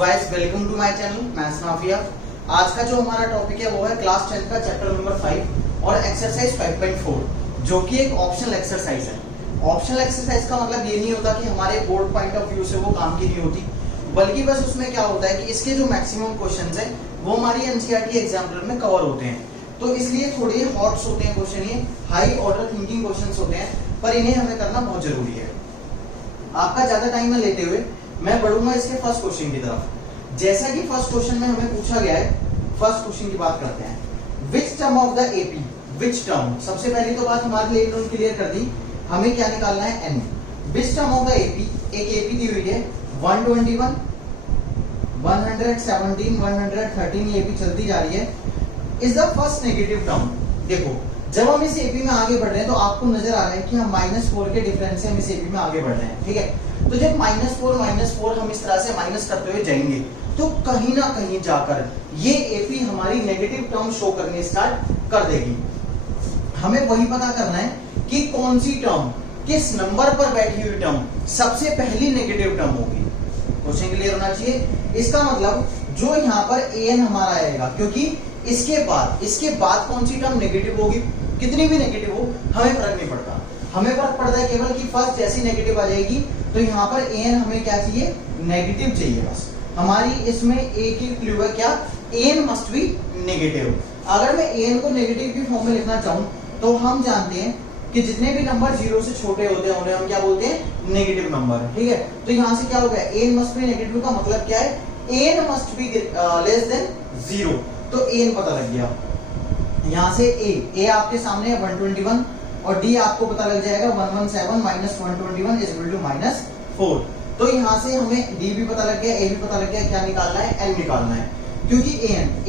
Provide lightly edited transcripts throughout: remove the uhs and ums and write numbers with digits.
Guys welcome to my channel maths mafia. आज का जो हमारा टॉपिक है वो है क्लास 10 का चैप्टर नंबर 5 और एक्सरसाइज 5.4 जो कि एक ऑप्शनल एक्सरसाइज है। ऑप्शनल एक्सरसाइज का मतलब ये नहीं होता कि हमारे बोर्ड पॉइंट ऑफ व्यू से वो काम की नहीं होती, बल्कि बस उसमें क्या होता है कि इसके जो मैक्सिमम क्वेश्चंस हैं वो हमारी एनसीईआरटी एग्जाम्पलर में कवर होते हैं। तो इसलिए थोड़े हॉट्स होते हैं क्वेश्चन, ये हाई ऑर्डर थिंकिंग क्वेश्चंस होते हैं, पर इन्हें हमें करना बहुत जरूरी है। आपका ज्यादा टाइम न लेते हुए मैं बढ़ूंगा इसके फर्स्ट क्वेश्चन की तरफ। जैसा कि फर्स्ट क्वेश्चन में हमें पूछा गया है, फर्स्ट क्वेश्चन की बात करते हैं। विच term of the AP, which term, सबसे पहली तो बात हमारे लिए इन्होंने क्लियर कर दी, हमें क्या निकालना है n. Which term of the AP, एक एपी दी हुई है 121 117 113, ये एपी चलती जा रही है, is the first negative term. देखो जब हम इस एपी में आगे बढ़ रहे हैं तो आपको नजर आ रहा है कि हम -4 के डिफरेंस से हम इस एपी में आगे बढ़ रहे हैं, ठीक है। तो जब -4 हम इस तरह से माइनस करते हुए जाएंगे तो कहीं ना कहीं जाकर ये एपी हमारी नेगेटिव टर्म शो करने स्टार्ट कर देगी। हमें वही पता करना है कि कौन सी टर्म, किस नंबर पर बैठी हुई टर्म सबसे पहली नेगेटिव टर्म होगी। क्वेश्चन क्लियर होना चाहिए। इसका मतलब जो यहाँ पर an हमारा आएगा, क्योंकि इसके बाद कौन सी टर्म नेगेटिव होगी, कितनी भी नेगेटिव हो हमें फर्क नहीं पड़ता। हमें फर्क पड़ता है केवल कि फर्स्ट जैसी नेगेटिव आ जाएगी तो यहाँ पर an हमें क्या चाहिए, नेगेटिव चाहिए। बस हमारी इसमें एक ही क्लू है, क्या, an मस्ट बी नेगेटिव। अगर मैं an को नेगेटिव की फॉर्म में लिखना चाहूं तो हम जानते हैं कि जितने भी नंबर 0 से छोटे होते हैं उन्हें हम क्या बोलते हैं, नेगेटिव नंबर, ठीक है। तो यहाँ से क्या हो गया, an मस्ट बी नेगेटिव का मतलब क्या है, an must be less than 0, तो an पता लग गया। यहाँ से a आपके सामने है 121 और d आपको पता लग जाएगा 117 माइनस 121 इज इक्वल टू -4। तो यहाँ से हमें d भी पता लग गया, a भी पता लग गया, क्या निकालना है, n निकालना है। क्योंकि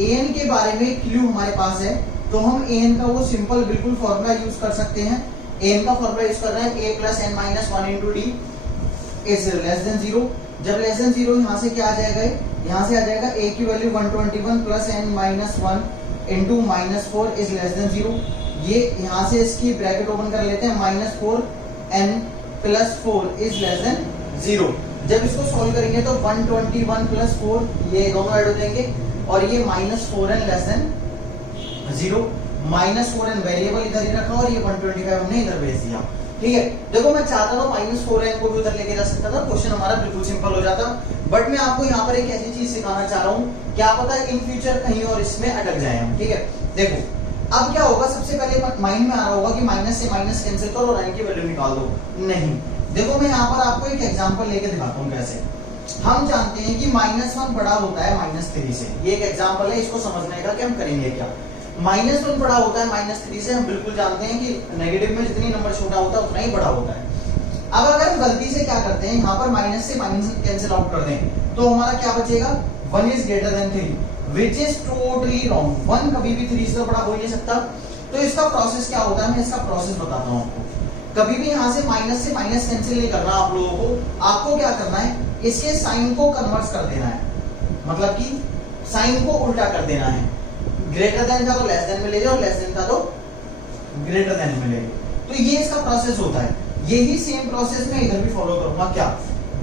an के बारे में क्लू हमारे पास है तो हम an का वो सिंपल बिल्कुल फॉर्मूला यूज कर सकते हैं। an का फॉर्मूला यूज कर रहे हैं, a plus n minus 1 into D is less than 0। जब लेस देन 0 यहाँ से क्या आ जाएगा, यहाँ से आ जाएगा a की value 121 plus n minus 1 into -4 is less than 0। ये यहाँ से इसकी ब्रैकेट ओपन कर लेते हैं, -4 n plus 4 is less than 0। जब इसको सॉल्व करेंगे तो 121 प्लस 4 ये दोनों ऐड हो जाएंगे और ये -4n less than 0। -4n variable इधर ही रखा और ये 125 हमने इधर भेज दिया, ठीक है। देखो मैं चाहता था -4n को भी उधर लेके जा सकता था, क्वेश्चन हमारा बिल्कुल सिंपल हो जाता, बट मैं आपको यहाँ पर एक ऐसी चीज सिखाना चाह रहा हूँ, क्या पता इन फ्यूचर कहीं और इसमें अटक जाए हम, ठीक है। देखो अब क्या होगा, सबसे पहले माइंड में आ रहा होगा कि माइनस से माइनस कैंसिल करो और n की वैल्यू निकाल दो। नहीं, देखो मैं यहाँ पर आपको एक एग्जांपल लेके दिखाता हूँ कैसे। हम जानते हैं कि -1 बड़ा होता है -3 से, ये एक एग्जांपल है, इसको समझने का कि हम करेंगे क्या। -1 बड़ा होता है -3 से, हम बिल्कुल जानते हैं कि नेगेटिव में जितनी नंबर छोटा होता है उतना ही बड़ा होता है। अब अगर हम गलती से क्या करते हैं, यहाँ पर माइनस से माइनस कैंसिल आउट कर दें तो हमारा क्या बचेगा, 1 is greater than 3, which is totally wrong. 1 कभी भी 3 से बड़ा हो ही नहीं सकता। तो इसका प्रोसेस क्या होता है, मैं इसका प्रोसेस बताता हूँ आपको। कभी भी यहाँ से माइनस कैंसिल नहीं करना आप लोगों को, आपको क्या करना है, इसके साइन को कन्वर्ट कर देना है, मतलब कि साइन को उल्टा कर देना है। ग्रेटर देन था तो लेस देन मिलेगा और लेस देन था तो ग्रेटर देन मिलेगा। तो ये इसका प्रोसेस होता है। यही सेम प्रोसेस मैं इधर भी फॉलो करूंगा। क्या,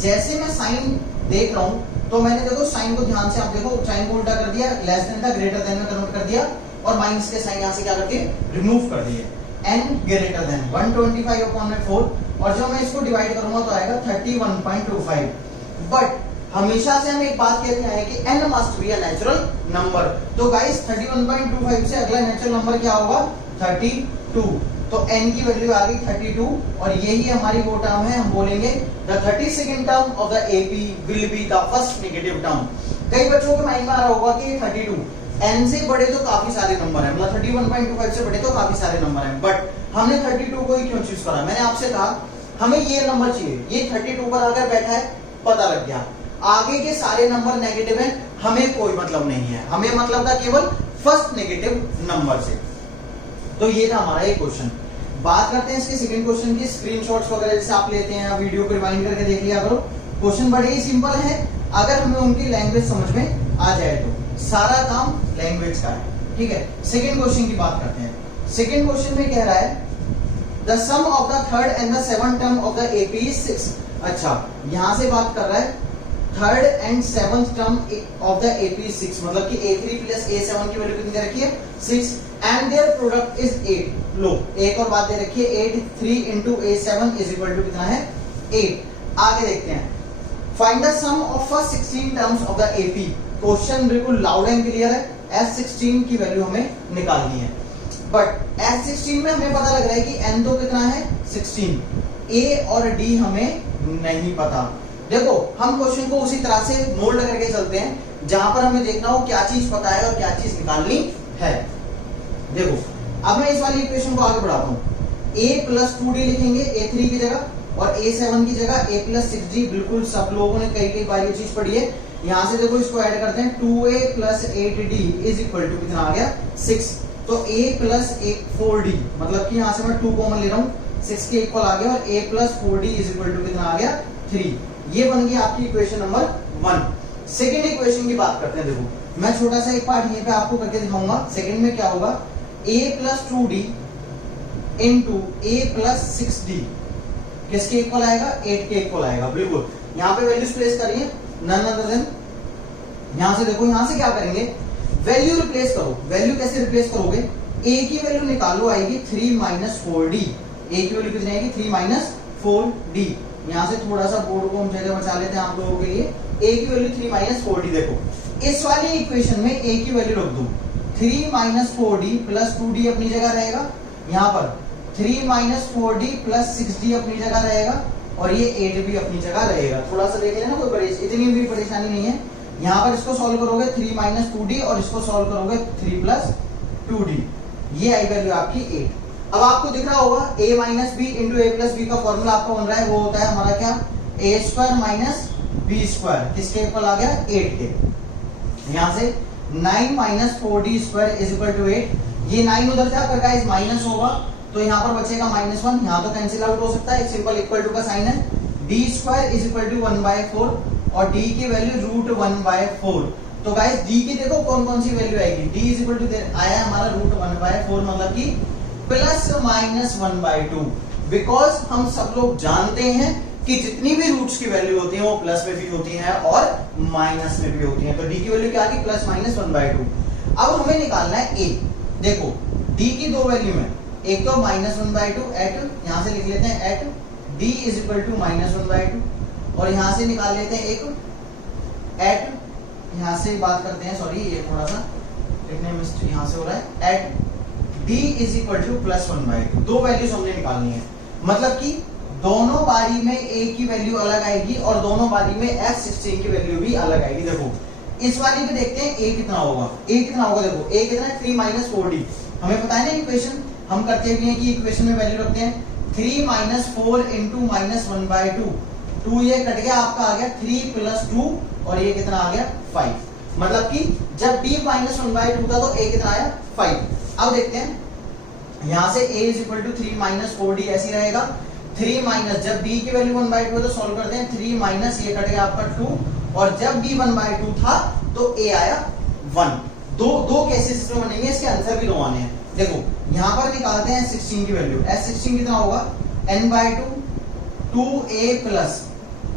जैसे मैं साइन देख रहा हूं तो मैंने देखो साइन को ध्यान से आप देखो, साइन को उल्टा कर दिया, लेस देन था ग्रेटर देन में कन्वर्ट कर दिया और माइनस के साइन यहाँ से क्या करके रिमूव कर दिए। n ग्रेटर देन 125/4 और जब मैं इसको डिवाइड करूंगा तो आएगा 31.25। बट हमेशा से हम एक बात कहते हैं कि n must be a natural number. तो गाइस 31.25 से अगला नेचुरल नंबर क्या होगा, 32। तो n की वैल्यू आ गई 32 और यही हमारी वो टर्म है, हम बोलेंगे the 32nd term of the AP will be the first negative term. कई बच्चों के माइंड में आ रहा होगा कि 32 n से बड़े तो काफी सारे नंबर हैं, मतलब 31.25 से बड़े तो काफी सारे नंबर हैं, बट हमने 32 को ही क्यों चूज करा। मैंने आपसे कहा हमें ये नंबर चाहिए, ये 32 पर अगर बैठा है पता लग गया, आगे के सारे नंबर नेगेटिव हैं, हमें कोई मतलब नहीं है, हमें मतलब था केवल फर्स्ट नेगेटिव नंबर से। तो ये था हमारा एक क्वेश्चन। बात करते हैं इसके सेकंड क्वेश्चन की। स्क्रीनशॉट्स वगैरह जैसे आप लेते हैं, वीडियो को रिवाइंड करके देख लिया करो। क्वेश्चन बड़े ही सिंपल है, अगर हमें उनकी लैंग्वेज समझ में आ जाए तो सारा काम लैंग्वेज का है, ठीक है। सेकंड क्वेश्चन की बात करते हैं। सेकंड क्वेश्चन में कह रहा है the sum of the third and the seventh term of the AP is 6। अच्छा, यहां से बात कर रहा है third and seventh term of the AP is 6, मतलब कि a3 प्लस a7 की वैल्यू कितनी दे रखी है 6 एंड देयर प्रोडक्ट इज 8। लो एक और बात दे रखी है 8, 3 into a7 is equal to कितना है 8। आगे देखते हैं, find the sum of first 16 terms of the AP. Question बिल्कुल लाउड एंड क्लियर है, S16 की वैल्यू हमें निकालनी है, बट S16 में हमें पता लग रहा है कि n तो कितना है 16, A और D हमें नहीं पता। देखो हम क्वेश्चन को उसी तरह से मोल्ड करके चलते हैं जहां पर हमें देखना हो क्या चीज पता है और क्या चीज निकालनी है। देखो अब मैं इस वाली इक्वेशन को आगे बढ़ाता हूं, a प्लस 2d लिखेंगे a3 की जगह और a7 की जगह a प्लस 6d। बिल्कुल सब लोगों ने कई बार ये चीज पढ़ी है। यहां से देखो इसको ऐड करते हैं, 2a plus 8d is equal to कितना आ गया 6। तो a प्लस 4d, मतलब कि यहां से मैं 2 कॉमन ले रहा हूं, 6 के इक्वल आ गया और a plus 4d is equal to कितना आ गया 3। ये बन गई आपकी इक्वेशन नंबर 1। सेकेंड इक्वेशन की बात करते हैं। देखो मैं छोटा सा एक पार्ट यहीं पे आपको करके दिखाऊंगा। सेकेंड में क्या होगा, a plus 2d into a plus 6d किसके इक्वल आएगा 8 के इक्वल आएगा। बिल्कुल यहाँ पे वैल्यूज प्लेस करिए, नन अदर देन यहां से देखो, यहां से क्या करेंगे वैल्यू रिप्लेस करो। वैल्यू कैसे रिप्लेस करोगे, a की वैल्यू निकालो आएगी 3 माइनस 4d। a की वैल्यू कितनी आएगी 3 माइनस 4d। यहां से थोड़ा सा बोर्ड को हम जगह बचा लेते हैं आप लोगों के लिए। a की वैल्यू 3 माइनस 4d। देखो इस वाली इक्वेशन में a की वैल्यू रख दूं, 3 माइनस 4d प्लस 2d अपनी जगह रहेगा, यहाँ पर 3 माइनस 4d प्लस 6d अपनी जगह रहेगा और ये 8 भी अपनी जगह रहेगा। थोड़ा सा देख लेना, कोई इतनी भी परेशानी नहीं है। यहाँ पर इसको सॉल्व करोगे 3 माइनस 2d और इसको सॉल्व करोगे 3 प्लस 2d, ये आई वैल्यू आपकी 8। अब आपको दिख रहा होगा a minus b into a plus b का फॉर्मूला आपका बन रहा है, वो होता है हमारा क्या a square minus b square, किसके इक्वल आ गया 8 के। यहाँ से 9 minus 4d square is equal to 8। ये 9 उधर जाकर गाइस माइनस होगा तो यहाँ पर बचेगा -1, यहाँ तो कैंसिल आउट हो सकता है, एक सिंपल इक्वल टू का साइन है। d square is equal to 1/4 और d की वैल्यू √1/4। तो गाइस d की देखो कौन कौन सी वैल्यू आएगी, d इज इक्वल टू आया हमारा √1/4, मतलब कि प्लस माइनस 1/2। बिकॉज हम सब लोग जानते हैं कि जितनी भी रूट्स की वैल्यू होती है वो प्लस में भी होती है और माइनस में भी होती है। तो d की वैल्यू क्या आ गई प्लस माइनस 1/2। अब हमें निकालना है a। देखो d की दो वैल्यू है, एक तो -1/2 एट, यहां से लिख लेते हैं at d is equal to -1/2 और यहां से निकाल लेते हैं एक एट, यहां से बात करते हैं, सॉरी ये थोड़ा सा लिखने में मिस्टेक यहां से हो रहा है, at d is equal to plus 1/2। दो वैल्यूज हमने निकालनी है, मतलब कि दोनों बारी में a की वैल्यू अलग आएगी और दोनों बारी में S16 की वैल्यू भी अलग आएगी। देखो इस वाली पे देखते हैं a कितना होगा, a कितना होगा, देखो a कितना है 3 माइनस 4d। हमें पता है ना इक्वेशन, हम करते भी हैं कि इक्वेशन में वैल्यू रखते हैं 3 माइनस 4 इंटू माइनस 1/2, 2 ये कट गया आपका आ गया 3 प्लस 2 और ये कितना आ गया 5। मतलब कि जब d माइनस 1/2 था तो a कितना आया 5। अब देखते हैं यहां से a is equal to 3 minus 4d ऐसी रहेगा, 3 माइनस जब b की वैल्यू 1/2 है तो सॉल्व करते हैं, 3 माइनस ये कट गया आपका 2 और जब b 1/2 था तो a आया 1। दो केसेस में बनेंगे, इसके आंसर भी दो आने हैं। देखो यहां पर निकालते हैं S16 की वैल्यू, S16 कितना होगा n/2 2a plus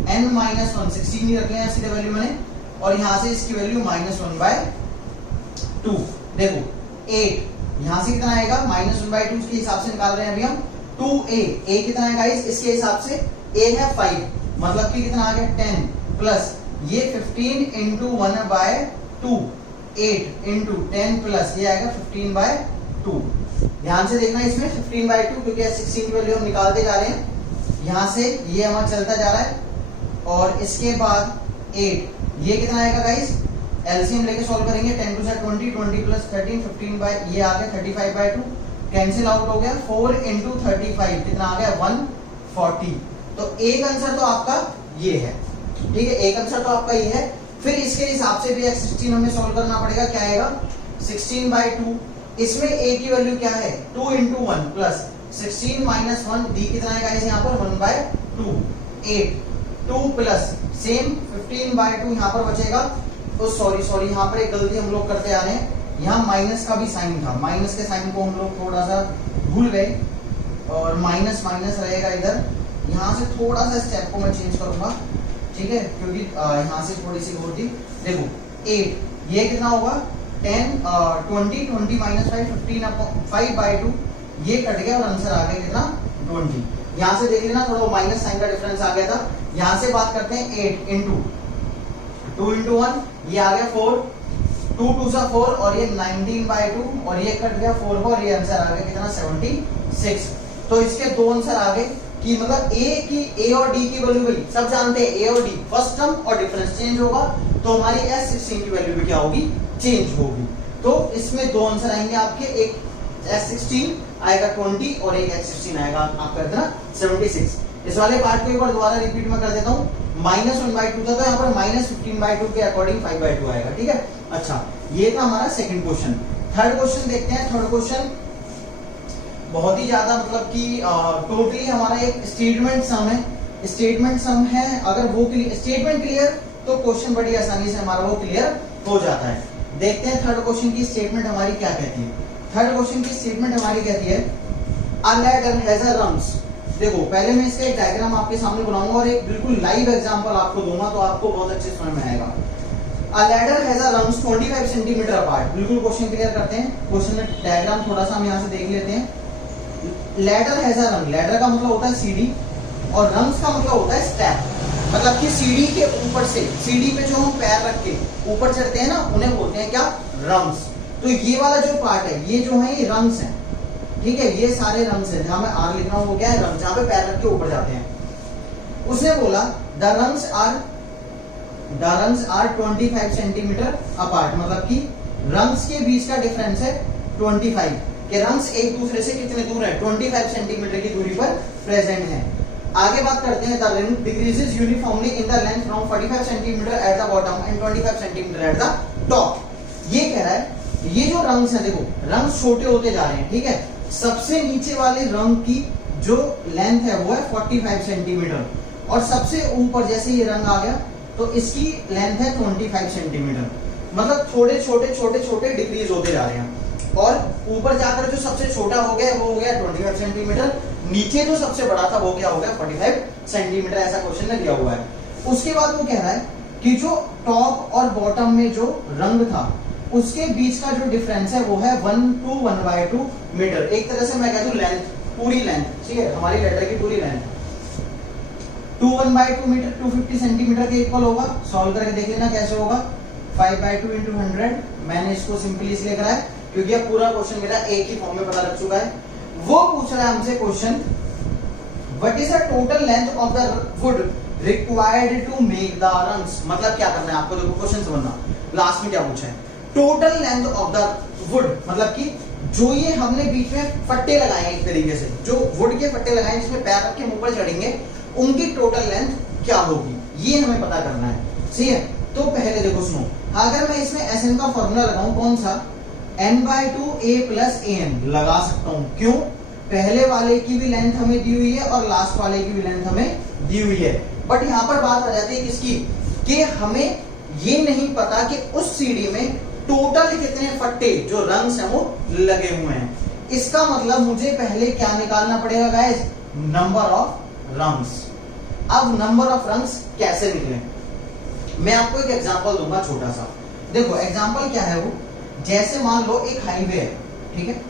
n minus 1, 16 ही रख लें सीधे वैल्यू मैंने, और यहां से इसकी वैल्यू -1/2। देखो 8 यहां से कितना आएगा -1/2 के हिसाब से निकाल रहे हैं अभी हम 2a कितना है गाइस इसके हिसाब से a है 5, मतलब कि कितना आ गया 10 प्लस ये 15 इंटू 1/2, 8 इंटू 10 प्लस ये आएगा 15/2। ध्यान से देखना इसमें 15/2 क्योंकि 16 की वैल्यू हम निकालते जा रहे हैं, यहां से ये हमारा चलता जा रहा है और इसके बाद 8 ये कितना आएगा गाइस, एलसीएम लेके सॉल्व करेंगे, 10 टू 20, 20 प्लस 13 15 ये आ गया 35/2, कैंसिल आउट हो गया, 4 इंटू 35 कितना आ गया 140। तो एक आंसर तो आपका ये है, ठीक है, एक आंसर तो आपका ये है। फिर इसके हिसाब से भी x16 हमें सॉल्व करना पड़ेगा, क्या आएगा 16/2। इसमें a की वैल्यू क्या है 2 इंटू 1 प्लस 16 माइनस 1, d कितना आएगा इस यहाँ पर 1/2, 8 2 प्लस सेम 15/2 यहाँ पर बचेगा। तो सॉरी यहाँ पर एक गलती हम लोग करते आ रहे हैं, यहाँ माइनस का भी साइन था, माइनस के साइन को हम लोग थोड़ा सा भूल गए और माइनस रहेगा इधर, यहाँ से थोड़ा सा स्टेप को मैं चेंज करूंगा, ठीक है, क्योंकि यहाँ से थोड़ी सी और थी। देखो 8 ये कितना होगा 10 20 20 माइनस 5 15 5/2 ये कट गया और आंसर आ गया कितना 20। यहाँ से देख लेना थोड़ा माइनस साइन का डिफरेंस आ गया था। यहाँ से बात करते हैं 8 इंटू 2 इंटू 1 ये आ गया 4 2 2 सा 4 और ये 19/2 और ये कट गया 4 और ये आंसर आ गया कितना 76। तो इसके दो आंसर आ गए कि मतलब ए और डी की वैल्यू वही सब जानते हैं, ए और डी फर्स्ट टर्म और डिफरेंस चेंज होगा तो हमारी S16 की वैल्यू भी क्या होगी चेंज होगी। तो इसमें दो आंसर आएंगे आपके, एक S16 आएगा 20 और एक S16 आएगा आपका कितना 76। इस वाले पार्ट को एक बार दोबारा रिपीट में कर देता हूँ। -1/2 था तो यहाँ पर -15/2 के अकॉर्डिंग 5/2 आएगा, ठीक है। अच्छा ये था हमारा सेकंड क्वेश्चन। थर्ड क्वेश्चन देखते हैं। थर्ड क्वेश्चन बहुत ही ज्यादा मतलब कि टोटली हमारा एक स्टेटमेंट सम है। स्टेटमेंट सम है, अगर वो स्टेटमेंट क्लियर तो क्वेश्चन बड़ी आसानी से हमारा वो क्लियर हो जाता है। देखते हैं थर्ड क्वेश्चन की स्टेटमेंट हमारी क्या कहती है। थर्ड क्वेश्चन की स्टेटमेंट हमारी कहती है अ लैडर हैज अ रंग्स। देखो पहले मैं इसका एक डायग्राम आपके सामने बनाऊंगा और एक बिल्कुल लाइव एग्जांपल आपको दूंगा तो आपको बहुत अच्छे समझ में आएगा। अ ladder has a rungs 25 centimetre apart. बिल्कुल क्वेश्चन क्लियर करते हैं। क्वेश्चन में डायग्राम थोड़ा सा हम यहाँ से देख लेते हैं। लैडर हैज अ रंग, लैडर का मतलब होता है सीढ़ी और रंग्स का मतलब होता है स्टेप। मतलब कि सीढ़ी के ऊपर से, सीढ़ी पे जो हम पैर रख के ऊपर चढ़ते हैं ना उन्हें बोलते हैं क्या रंग्स। तो ये वाला जो पार्ट है ये जो है ये रंग्स है, ठीक है। ये सारे रंग्स हैं, जहां मैं आर लिख रहा हूं वो क्या है रंग, जहां पे पैर रख के ऊपर जाते हैं। उसने बोला the rungs are 25 centimetre apart. मतलब कि रंग्स के बीच का डिफरेंस है 25 के रंग्स एक दूसरे से कितने दूर है 25 सेंटीमीटर की दूरी पर प्रेजेंट है। आगे बात करते हैं the ring decreases uniformly in the length from 45 centimetre at the bottom and 25 centimetre at the top. ये कह रहा है ये जो रंग्स हैं, देखो रंग्स छोटे होते जा रहे हैं, ठीक है। सबसे नीचे वाले रंग की जो लेंथ है वो है 45 सेंटीमीटर और सबसे ऊपर जैसे ये रंग आ गया तो इसकी लेंथ है 25 सेंटीमीटर। मतलब थोड़े छोटे छोटे छोटे डिक्रीज होते जा रहे हैं और ऊपर जाकर जो सबसे छोटा हो गया वो हो गया 25 सेंटीमीटर, नीचे जो सबसे बड़ा था वो क्या हो गया 45 सेंटीमीटर। ऐसा क्वेश्चन में दिया हुआ है। उसके बाद वो कह रहा है कि जो टॉप और बॉटम में जो रंग था उसके बीच का जो डिफरेंस है वो है 1 to 1/2 मीटर। एक तरह से मैं कह दूं लेंथ, पूरी लेंथ, ठीक है, हमारी लेटर की पूरी लेंथ 2 1/2 मीटर 250 सेंटीमीटर के इक्वल होगा। सॉल्व करके देख लेना कैसे होगा। 5/2 into 100। मैंने इसको सिंपली इसलिए करा है क्योंकि अब पूरा क्वेश्चन मेरा एक ही फॉर्म में पता लग चुका है। वो पूछ रहा है हमसे question what is the total length of the wood required to make the rungs. मतलब क्या करना है आपको, देखो क्वेश्चन समझना। लास्ट में क्या पूछा है total length of the would, मतलब कि जो ये हमने बीच में फट्टे लगाए हैं एक तरीके से, जो वुड के फट्टे लगाए जिसमें पैर रख के ऊपर चढ़ेंगे उनकी टोटल लेंथ क्या होगी ये हमें पता करना है, ठीक है। तो पहले देखो सुनो, अगर मैं इसमें Sn का फॉर्मूला लगाऊं कौन सा n/2 a + an लगा सकता हूं। क्यों, पहले वाले की भी लेंथ हमें दी हुई है और लास्ट वाले की भी लेंथ हमें दी हुई है। बट यहां पर बात आ जाती है किसकी कि हमें ये नहीं पता कि उस सीढ़ी में टोटल कितने फट्टे जो रंग्स हैं वो लगे हुए हैं। इसका मतलब मुझे पहले क्या निकालना पड़ेगा गाइस, नंबर ऑफ रंग्स। अब नंबर ऑफ रंग्स कैसे निकले, मैं आपको एक एग्जांपल दूंगा छोटा सा। देखो एग्जांपल क्या है वो, जैसे मान लो एक हाईवे है, ठीक है।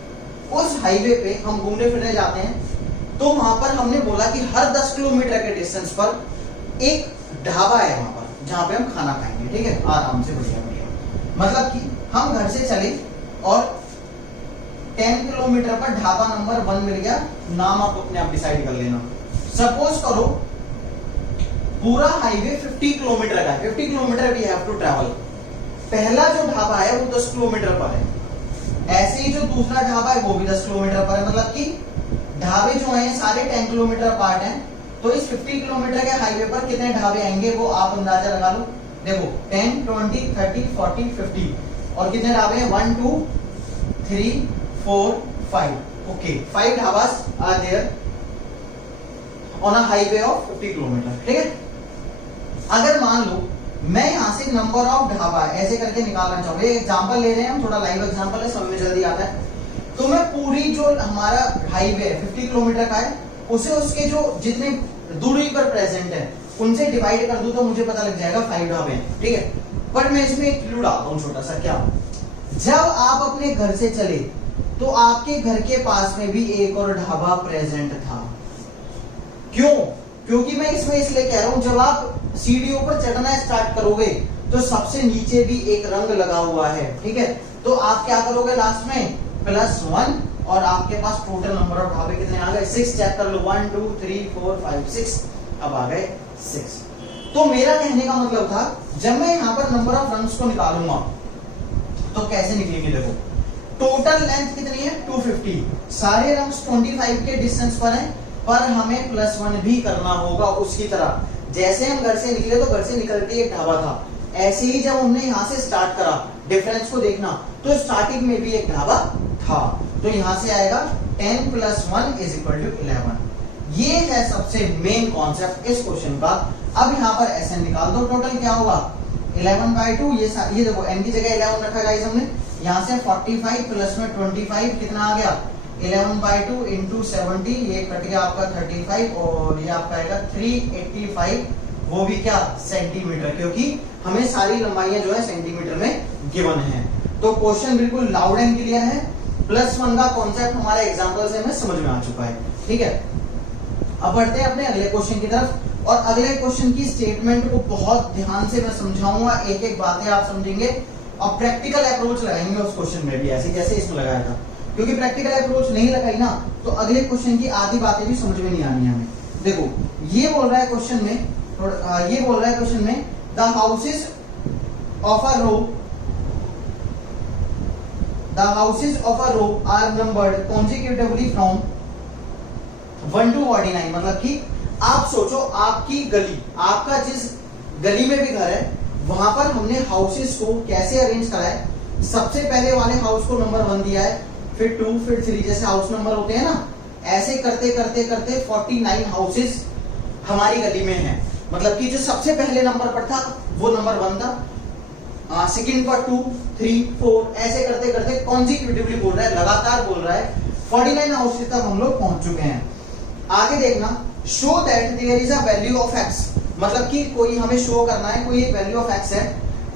उस हाईवे पे हम घूमने फिरने जाते हैं तो वहां पर हमने बोला कि हर 10 किलोमीटर के डिस्टेंस पर एक ढाबा है वहां पर जहां पे हम खाना खाएंगे, ठीक है, आराम से बढ़िया। मतलब कि हम घर से चले और 10 किलोमीटर पर ढाबा नंबर 1 मिल गया, नाम आप अपने आप डिसाइड कर लेना। सपोज करो पूरा हाईवे 50 किलोमीटर का है, 50 kilometre we have to travel. पहला जो ढाबा है वो 10 किलोमीटर पर है, ऐसे ही जो दूसरा ढाबा है वो भी 10 किलोमीटर पर है। मतलब कि ढाबे जो हैं सारे 10 किलोमीटर अपार्ट हैं। तो इस 50 किलोमीटर के हाईवे पर कितने ढाबे आएंगे वो आप अंदाजा लगा लो। देखो 10 20 30 40 50 और कितने ढाबे हैं 1 2 3 4 5। Okay 5 dhabas are there on a highway of 50 kilometre, ठीक है। अगर मान लो मैं यहां से नंबर ऑफ ढाबा ऐसे करके निकालना चाहूँ, ये एग्जांपल ले रहे हैं हम, थोड़ा लाइव एग्जांपल है, समझ में जल्दी आता है। तो मैं पूरी जो हमारा हाईवे है 50 किलोमीटर का है, उसे उसके जो जितने दूरी पर प्रेजेंट है उनसे डिवाइड कर दूं तो मुझे पता लग जाएगा 5 ढाबे हैं, ठीक है। बट मैं इसमें एक क्लू डालता हूं छोटा सा, क्या, जब आप अपने घर से चले तो आपके घर के पास में भी एक और ढाबा प्रेजेंट था। क्यों? क्योंकि मैं इसमें इसलिए कह रहा हूं, जब आप सीढ़ियों पर चढ़ना स्टार्ट करोगे तो सबसे नीचे भी एक रंग लगा हुआ है, ठीक है। तो आप क्या करोगे लास्ट में, +1, और आपके पास टोटल नंबर ऑफ ढाबे कितने आ गए, 6। चेक कर लो, 1 2 3 4 5 6, अब आ गए 6। तो मेरा कहने का मतलब था, जब मैं यहां पर नंबर ऑफ रंग्स को निकालूंगा तो कैसे निकलेंगे, देखो टोटल लेंथ कितनी है 250, सारे रंग्स 25 के डिस्टेंस पर हैं, पर हमें +1 भी करना होगा उसकी तरह। जैसे हम घर से निकले तो घर से निकलते ही एक ढाबा था, ऐसे ही जब हमने यहां से स्टार्ट करा डिफरेंस को देखना तो स्टार्टिंग में भी एक ढाबा था, तो यहां से आएगा 10 + 1 = 11। ये है सबसे मेन कॉन्सेप्ट इस क्वेश्चन का। अब यहां पर SN निकाल दो, टोटल क्या होगा 11/2, ये देखो n की जगह 11 रखा गाइस हमने, यहां से 45 प्लस में 25 कितना आ गया 11/2 × 70, ये कट गया आपका 35, और ये आपका आएगा 385, वो भी क्या सेंटीमीटर, क्योंकि हमें सारी लंबाइयां जो है सेंटीमीटर में गिवन है। तो क्वेश्चन बिल्कुल लाउड एंड क्लियर है, +1 का कॉन्सेप्ट हमारे एग्जांपल से हमें समझ में आ चुका है, ठीक है। अब बढ़ते हैं अपने अगले क्वेश्चन की तरफ, और अगले क्वेश्चन की स्टेटमेंट को बहुत ध्यान से मैं समझाऊंगा, एक एक बातें आप समझेंगे और प्रैक्टिकल अप्रोच लगाएंगे उस क्वेश्चन में भी, ऐसे जैसे इसमें लगाया था, क्योंकि प्रैक्टिकल अप्रोच नहीं लगाई ना तो अगले क्वेश्चन की आधी बातें भी समझ में नहीं आनी हमें। देखो ये बोल रहा है क्वेश्चन में, ये बोल रहा है क्वेश्चन में, the houses of a row are numbered consecutively from 1 to 49। मतलब कि आप सोचो आपकी गली, आपका जिस गली में भी घर है वहां पर हमने हाउसेस को कैसे अरेंज करा है, सबसे पहले वाले हाउस को नंबर 1 दिया है, फिर 2, फिर 3, जैसे हाउस नंबर होते हैं ना, ऐसे करते करते करते 49 हाउसेस हमारी गली में हैं। मतलब कि जो सबसे पहले नंबर पर था वो नंबर 1 था, सेकंड पर 2 3 4, ऐसे करते करते कॉन्जिक्यूटिवली बोल रहा है, लगातार बोल रहा है, 49 हाउसेस तक हम लोग पहुंच चुके हैं। आगे देखना, show that there is a value of x, मतलब कि कोई हमें शो करना है, कोई एक वैल्यू ऑफ x है,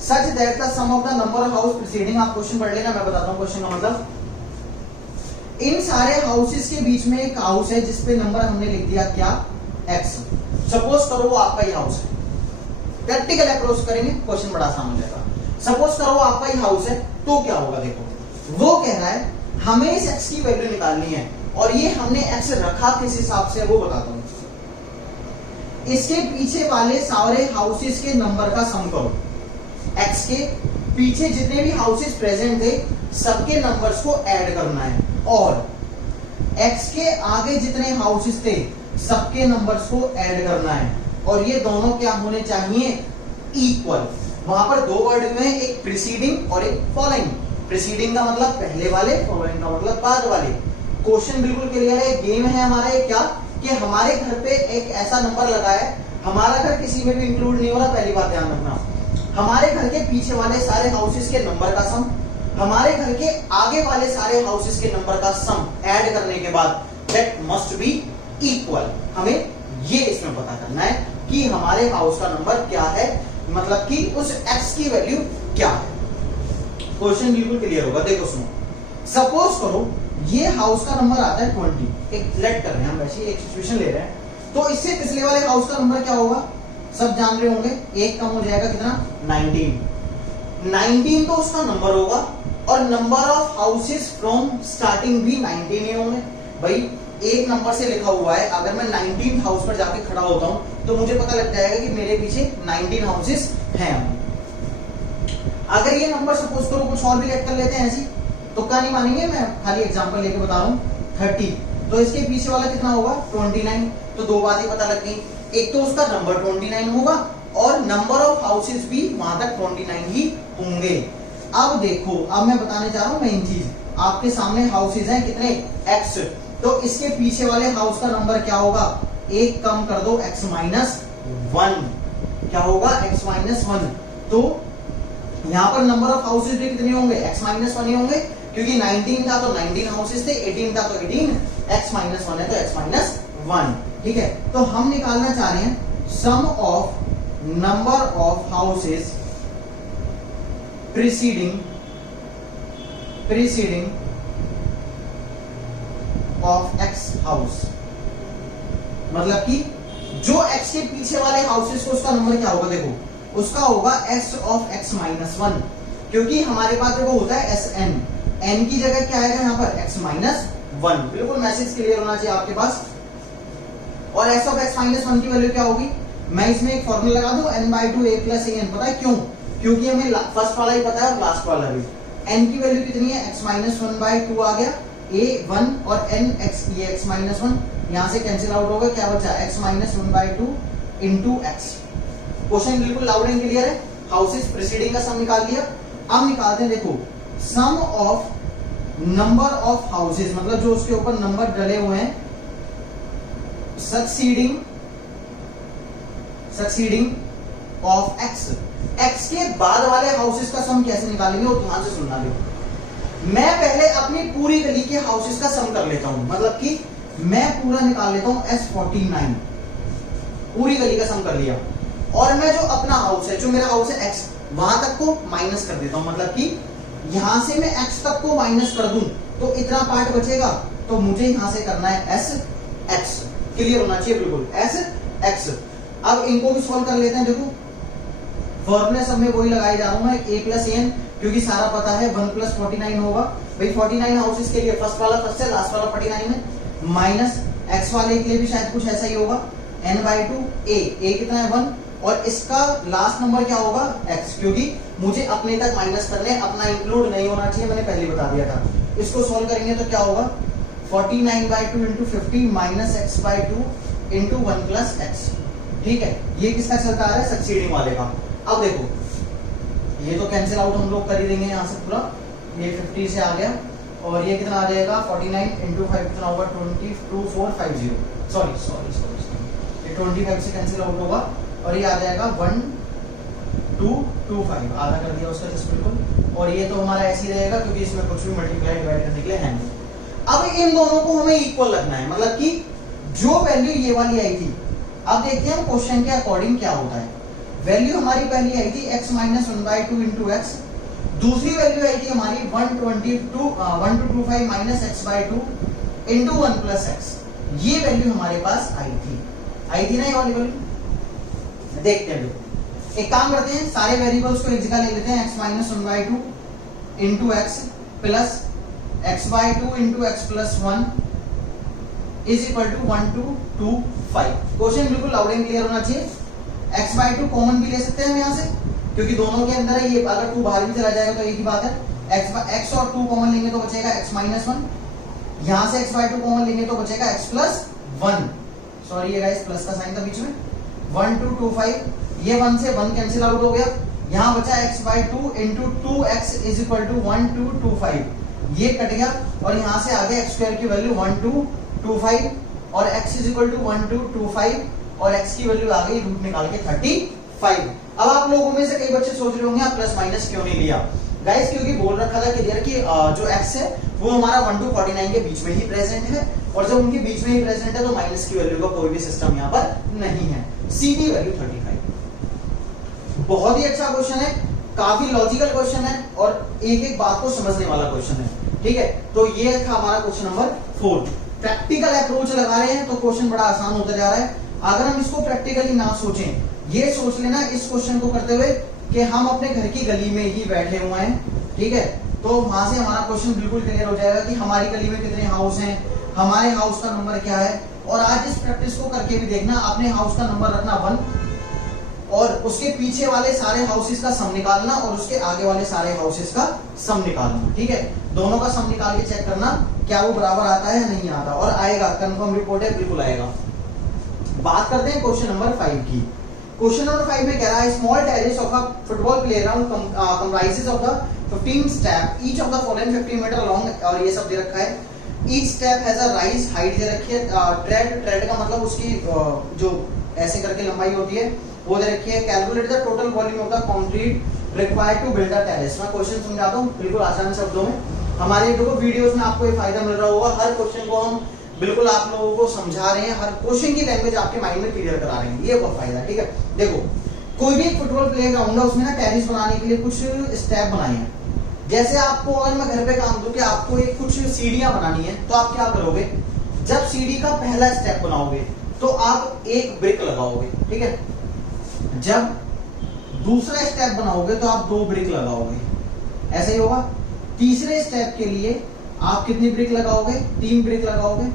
such that the sum of the number of house preceding, आप क्वेश्चन पढ़ लेना, मैं बताता हूं क्वेश्चन का मतलब। इन सारे हाउसेस के बीच में एक हाउस है जिसपे नंबर हमने लिख दिया क्या x। सपोज करो वो आपका ही हाउस है, प्रैक्टिकल अप्रोच करेंगे क्वेश्चन बड़ा आसान हो जाएगा। सपोज करो आपका ही हाउस है, तो क्या होगा, देखो वो कह रहा है हमें इस x की वैल्यू निकालनी है, और ये हमने x रखा किस हिसाब से वो बताता हूं। इसके पीछे वाले सारे हाउसेस के नंबर का सम करो, x के पीछे जितने भी हाउसेस प्रेजेंट थे सबके नंबर्स को ऐड करना है, और x के आगे जितने हाउसेस थे सबके नंबर्स को ऐड करना है, और ये दोनों क्या होने चाहिए, इक्वल। वहां पर दो वर्ड में, एक प्रीसीडिंग और एक फॉलोइंग। प्रीसीडिंग का मतलब पहले वाले, फॉलोइंग का मतलब बाद वाले। क्वेश्चन बिल्कुल क्लियर है, गेम है हमारा ये, क्या कि हमारे घर पे एक ऐसा नंबर लगा है, हमारा घर किसी में भी इंक्लूड नहीं हो रहा, पहली बात ध्यान रखना। हमारे घर के पीछे वाले सारे हाउसेस के नंबर का सम, हमारे घर के आगे वाले सारे हाउसेस के नंबर का सम ऐड करने के बाद दैट मस्ट बी इक्वल। हमें ये इसमें पता करना है कि हमारे हाउस का नंबर क्या है, मतलब कि उस x की वैल्यू क्या है। क्वेश्चन बिल्कुल क्लियर होगा, देखो सुनो। सपोज करो ये हाउस का नंबर आता है 20, एक लेट कर रहे हैं हम, वैसे एक सिचुएशन ले रहे हैं, तो इससे पिछले वाले हाउस का नंबर क्या होगा, सब जान रहे होंगे, एक कम हो जाएगा कितना 19 तो उसका नंबर होगा, और number of houses from starting भी 19 ही होंगे। भाई एक नंबर से लिखा हुआ है, अगर मैं 19 हाउस पर जाके खड़ा होता हूं तो मुझे पता लग जाएगा कि मेरे पीछे 19 हाउसेस हैं। अगर ये नंबर सपोज करो कुछ और भी ऐड कर लेते हैं, ऐसी तुक्का नहीं मानेंगे, मैं खाली एग्जांपल लेके बता रहा हूं, 30, तो इसके पीछे वाला कितना होगा 29। तो दो बातें पता लग गई, एक तो उसका नंबर 29 होगा, और नंबर ऑफ हाउसेस भी वहां तक 29 ही होंगे। अब देखो, अब मैं बताने जा रहा हूं मेन चीज, आपके सामने हाउसेस हैं कितने x, तो इसके पीछे वाले हाउस का नंबर क्या होगा, एक कम कर दो x - 1, क्या होगा x - 1। तो यहां पर नंबर ऑफ हाउसेस भी कितने होंगे, x - 1 ही होंगे, क्योंकि 19 था तो 19 हाउसेस थे, 18 था तो 18, x - 1 है तो x - 1। ठीक है, तो हम निकालना चाह रहे हैं sum of number of houses preceding of x house. मतलब कि जो एक्स के पीछे वाले हाउसेस को उसका नंबर क्या होगा, देखो उसका होगा S of x minus one, क्योंकि हमारे पास देखो होता है एस एन, एन की जगह क्या आएगा यहाँ पर एक्स माइनस वन। बिल्कुल मैसेज क्लियर होना चाहिए आपके पास। और S of x minus one की वैल्यू क्या होगी, मैं इसमें एक फॉर्मूला लगा दूं n by two a plus a n. पता है क्यों, क्योंकि हमें फर्स्ट वाला ही पता है और लास्ट वाला भी। एन की वैल्यू कितनी है, x minus one by two आ गया, ए वन और एन एक्स, ये एक्स माइनस वन यहां से कैंसिल आउट होगा, क्या बचा x minus one by two into x. Question बिल्कुल लाउड एंड क्लियर है। हाउसेस प्रीसीडिंग का सम निकाल दिया। अब निकालते हैं देखो sum of number of houses, मतलब जो उसके ऊपर नंबर डले हुए हैं, सक्सीडिंग ऑफ एक्स। एक्स के बाद वाले हाउसेस का सम कैसे निकालेंगे वो ध्यान से सुनना। देखो मैं पहले अपनी पूरी गली के हाउसेस का सम कर लेता हूं, मतलब कि मैं पूरा निकाल लेता हूं S49, पूरी गली का सम कर लिया। और मैं जो अपना हाउस है, जो मेरा हाउस है एक्स, वहां तक को माइनस कर देता हूं, मतलब कि यहां से मैं एक्स तक को माइनस कर दूं तो इतना पार्ट बचेगा, तो मुझे यहां से करना है एस एक्स। क्लियर होना चाहिए बिल्कुल, एस एक्स। अब इनको भी सॉल्व कर लेते हैं। देखो फॉर्मूला सब में वही लगाई जा रहा हूं मैं, ए प्लस एन, क्योंकि सारा पता है 1 प्लस 49 होगा भाई। 49 हाउसेस के लिए फर्स्ट वाला फर्स्ट है, लास्ट वाला 49 है, माइनस एक्स वाले के लिए भी शायद कुछ ऐसा ही होगा, n बाई टू ए कितना है 1, और इसका लास्ट नंबर क्या होगा x, क्योंकि मुझे अपने तक माइनस करने, अपना इंक्लूड नहीं होना चाहिए, मैंने पहले बता दिया था। इसको सॉल्व करेंगे तो क्या होगा 49 by two into 50 minus x by two into 1 plus x. ठीक है, ये किसका चलता आ रहा है, सक्सीडिंग वाले का। अब देखो ये तो कैंसिल आउट हम लोग कर ही देंगे यहाँ से पूरा, ये 50 से आ गया, और ये कितना आ जाएगा 49 इंटू 5 कितना होगा 22450, सॉरी ये 25 से कैंसिल आउट होगा, और ये आ जाएगा 1225, आधा कर दिया उसका जस्ट बिल्कुल। और ये तो हमारा ऐसे ही रहेगा क्योंकि इसमें कुछ भी मल्टीप्लाई डिवाइड करने के लिए है नहीं। अब इन दोनों को हमें इक्वल रखना है, मतलब कि जो वैल्यू ये वाली आई थी, अब देखते हैं क्वेश्चन के अकॉर्डिंग क्या होता है। वैल्यू हमारी पहली आई थी x minus one by two into x, दूसरी वैल्यू आई थी हमारी 1225 minus x by two into 1 plus x. ये वैल्यू हमारे पास आई थी ना ये वाली वैल्यू। देखते हैं, एक काम करते हैं, सारे वेरिएबल्स को एक जगह ले लेते हैं, x minus one by two into x plus x by two into x plus 1 is equal to 1225। Question बिल्कुल लाउड एंड क्लियर होना चाहिए। x बाई टू कॉमन भी ले सकते हैं हम यहाँ से, क्योंकि दोनों के अंदर है, ये अगर 2 बाहर भी चला जाएगा तो एक ही बात है। x और 2 कॉमन लेंगे तो बचेगा x माइनस वन, यहाँ से x बाई टू कॉमन लेंगे तो बचेगा x प्लस 1, सॉरी ये गाइस प्लस का साइन था बीच में, 1225, ये 1 से 1 कैंसिल आउट हो गया, यहाँ बचा x by two into 2x is equal to 1225, ये कट गया, और यहाँ से आगे x स्क्वायर की वैल्यू 1225 और x इज इक्वल टू 1225, और x की वैल्यू आ गई रूट निकाल के 35। अब आप लोगों में से कई बच्चे सोच रहे होंगे आप प्लस माइनस क्यों नहीं लिया गाइस, क्योंकि बोल रखा था क्लियर कि जो x है वो हमारा 1 to 49 के बीच में ही प्रेजेंट है, और जब उनके बीच में ही प्रेजेंट है तो माइनस की वैल्यू का कोई भी सिस्टम यहाँ पर नहीं है, सीधी वैल्यू 35। बहुत ही अच्छा क्वेश्चन है, काफी लॉजिकल क्वेश्चन है, और एक एक बात को समझने वाला क्वेश्चन है। ठीक है, तो ये था हमारा क्वेश्चन नंबर 4। प्रैक्टिकल अप्रोच लगा रहे हैं तो क्वेश्चन बड़ा आसान होता जा रहा है। अगर हम इसको प्रैक्टिकली ना सोचें, ये सोच लेना इस क्वेश्चन को करते हुए कि हम अपने घर की गली में ही बैठे हुए हैं, ठीक है, तो वहां से हमारा क्वेश्चन बिल्कुल क्लियर हो जाएगा कि हमारी गली में कितने हाउस हैं, हमारे हाउस का नंबर क्या है। और आज इस प्रैक्टिस को करके भी देखना, अपने हाउस का नंबर रखना 1, और उसके पीछे वाले सारे हाउसेस का सम निकालना, और उसके आगे वाले सारे हाउसेस का सम निकालना। ठीक है, दोनों का सम निकाल के चेक करना क्या वो बराबर आता है या नहीं आता, और आएगा, कंफर्म रिपोर्ट है, बिल्कुल आएगा। बात करते हैं क्वेश्चन नंबर 5 की। क्वेश्चन नंबर 5 में कह रहा है small terrace of a football playground comprises of the 15 step, each of the following 50 metre long, और ये सब दे रखा है। Each step has a rise height दे रखी है, ट्रेड का मतलब उसकी जो ऐसे करके लंबाई होती है वो दे रखी है। Calculate the total volume of the concrete required to build a terrace. मैं क्वेश्चन समझाता हूँ बिल्कुल आसान शब्दों में। हमारे देखो वीडियोस में आपको ये फायदा मिल रहा होगा, हर क्वेश्चन को हम बिल्कुल आप लोगों को समझा रहे हैं, हर क्वेश्चन की लैंग्वेज आपके माइंड में क्लियर करा रहे हैं, ये बहुत फायदा है। ठीक है, देखो कोई भी एक फुटबॉल प्लेग्राउंड है, उसमें ना टेनिस बनाने के लिए कुछ स्टेप बनाए हैं। जैसे आपको अगर मैं घर पे काम दूं कि आपको एक कुछ सीढ़ियां बनानी है, तो आप क्या करोगे, जब सीढ़ी का पहला स्टेप बनाओगे तो आप एक ब्रिक लगाओगे। ठीक है, जब दूसरा स्टेप बनाओगे तो आप 2 ब्रिक लगाओगे, ऐसे ही होगा। तीसरे स्टेप के लिए आप कितनी ब्रिक लगाओगे, 3 ब्रिक लगाओगे।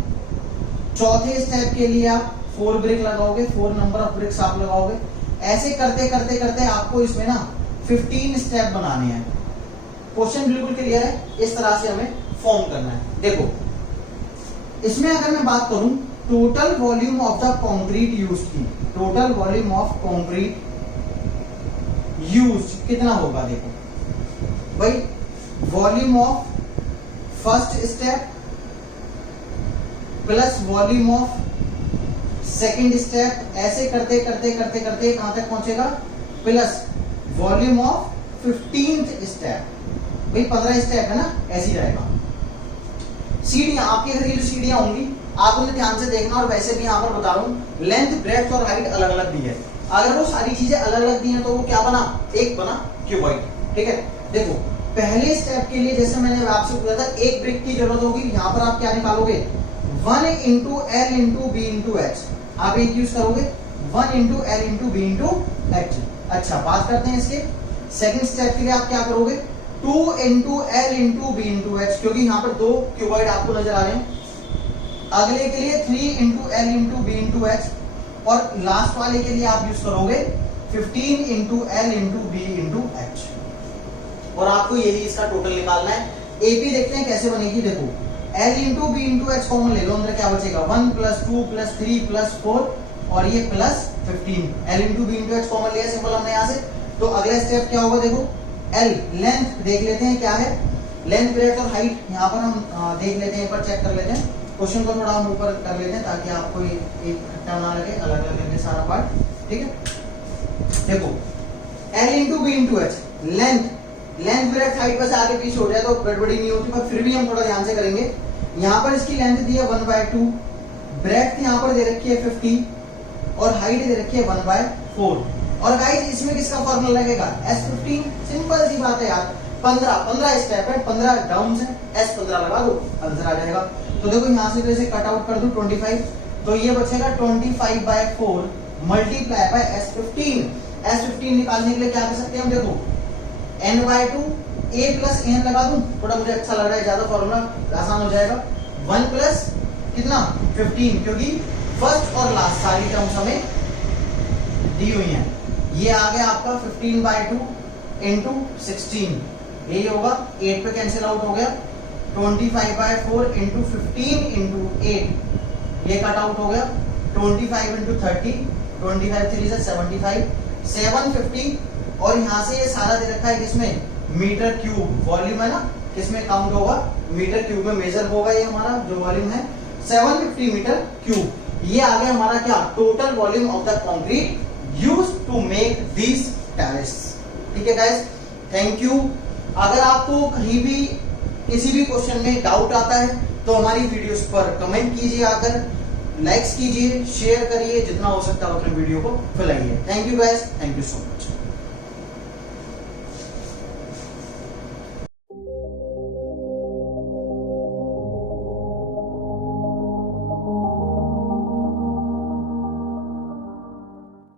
चौथे स्टेप के लिए आप 4 ब्रिक लगाओगे, 4 नंबर ऑफ ब्रिक्स आप लगाओगे। ऐसे करते करते करते आपको इसमें ना 15 स्टेप बनाने हैं। क्वेश्चन बिल्कुल क्लियर है, इस तरह से हमें फॉर्म करना है। देखो इसमें अगर मैं बात करूं total volume of the concrete used की, total volume of concrete used कितना होगा, देखो भाई volume of first step plus volume of second step, ऐसे करते करते करते करते कहां तक पहुंचेगा, plus volume of 15th step. भाई 15 स्टेप है ना, ऐसे ही जाएगा। सीढ़ियां आपके घर की जो सीढ़ियां होंगी आप उन्हें ध्यान से देखना, और वैसे भी यहां पर बता रहा हूं लेंथ ब्रेड्थ और हाइट अलग अलग दी है। अगर वो सारी चीजें अलग अलग दी हैं तो वो क्या बना, एक बना क्यूबॉइड। ठीक है, देखो पहले स्टेप के लिए जैसे मैंने आपसे पूछा था, एक ब्रिक की जरूरत होगी। यहां पर आप क्या निकालोगे, 1 into L into B into H, आप एक यूज करोगे 1 into L into B into H। अच्छा, बात करते हैं इसके सेकंड स्टेप के लिए आप क्या करोगे, 2 into L into B into H, क्योंकि यहाँ पर 2 क्यूबॉइड आपको नजर आ रहे हैं। अगले के लिए 3 into L into B into H, और लास्ट वाले के लिए आप यूज करोगे 15 into L into B into H, और आपको यही इसका टोटल निकालना है। एपी देखते हैं कैसे बनेगी, देखो L into B into H common ले लो, अंदर क्या बचेगा 1 + 2 + 3 + 4 और ये plus 15। L into B into H common लिया सिंपल हमने यहाँ से। तो अगला स्टेप क्या होगा, देखो L लेंथ देख लेते हैं क्या है, लेंथ ब्रेड्थ और हाइट यहाँ पर हम देख लेते हैं, एक बार चेक कर लेते हैं। क्वेश्चन को थोड़ा हम ऊपर कर लेते हैं ताकि आपको एक इकट्ठा ना लगे, अलग अलग लगे सारा पार्ट। ठीक है, देखो L into B into H length breadth height बस आगे पीछे हो जाए तो गड़बड़ी नहीं होती, पर फिर भी हम थोड़ा ध्यान से करेंगे। यहाँ पर इसकी लेंथ दी है 1/2, ब्रेड्थ यहाँ पर दे रखी है 50 और हाइट दे रखी है 1/4। और गाइस इसमें किसका फॉर्मूला लगेगा, S15। सिंपल सी बात है यार, 15 स्टेप है, 15 डाउन से S15 लगा दो, आंसर आ जाएगा। तो देखो यहाँ से तो इसे कट आउट कर दो 25, तो ये बचेगा 25/4 मल्टीप्लाई बाय S15। S15 निकालने के लिए क्या कर सकते हैं हम, देखो n/2 a + n लगा दूं, थोड़ा मुझे अच्छा लग रहा है, ज्यादा फॉर्मूला आसान हो जाएगा। 1 प्लस कितना 15, क्योंकि फर्स्ट और लास्ट सारी टर्म्स हमें दी हुई हैं। ये आ गया आपका 15/2 into 16, यही होगा, 8 पे कैंसिल आउट हो गया। 25/4 into 15 into 8, ये कट आउट हो गया। 25 into 30, 25 3 से 75, 750। और यहाँ से ये सारा दे रखा है किसमें, मीटर क्यूब, वॉल्यूम है ना, किसमें काउंट होगा, मीटर क्यूब में मेजर होगा। ये हमारा जो वॉल्यूम है 750 मीटर क्यूब। ये आ गया हमारा क्या, total volume of the concrete used to make this terrace. ठीक है गाइस, थैंक यू। अगर आपको कहीं भी किसी भी क्वेश्चन में डाउट आता है तो हमारी वीडियोस पर कमेंट कीजिए, आकर लाइक्स कीजिए, शेयर करिए, जितना हो सकता है उतने वीडियो को फैलाइए। Thank you guys, thank you so much.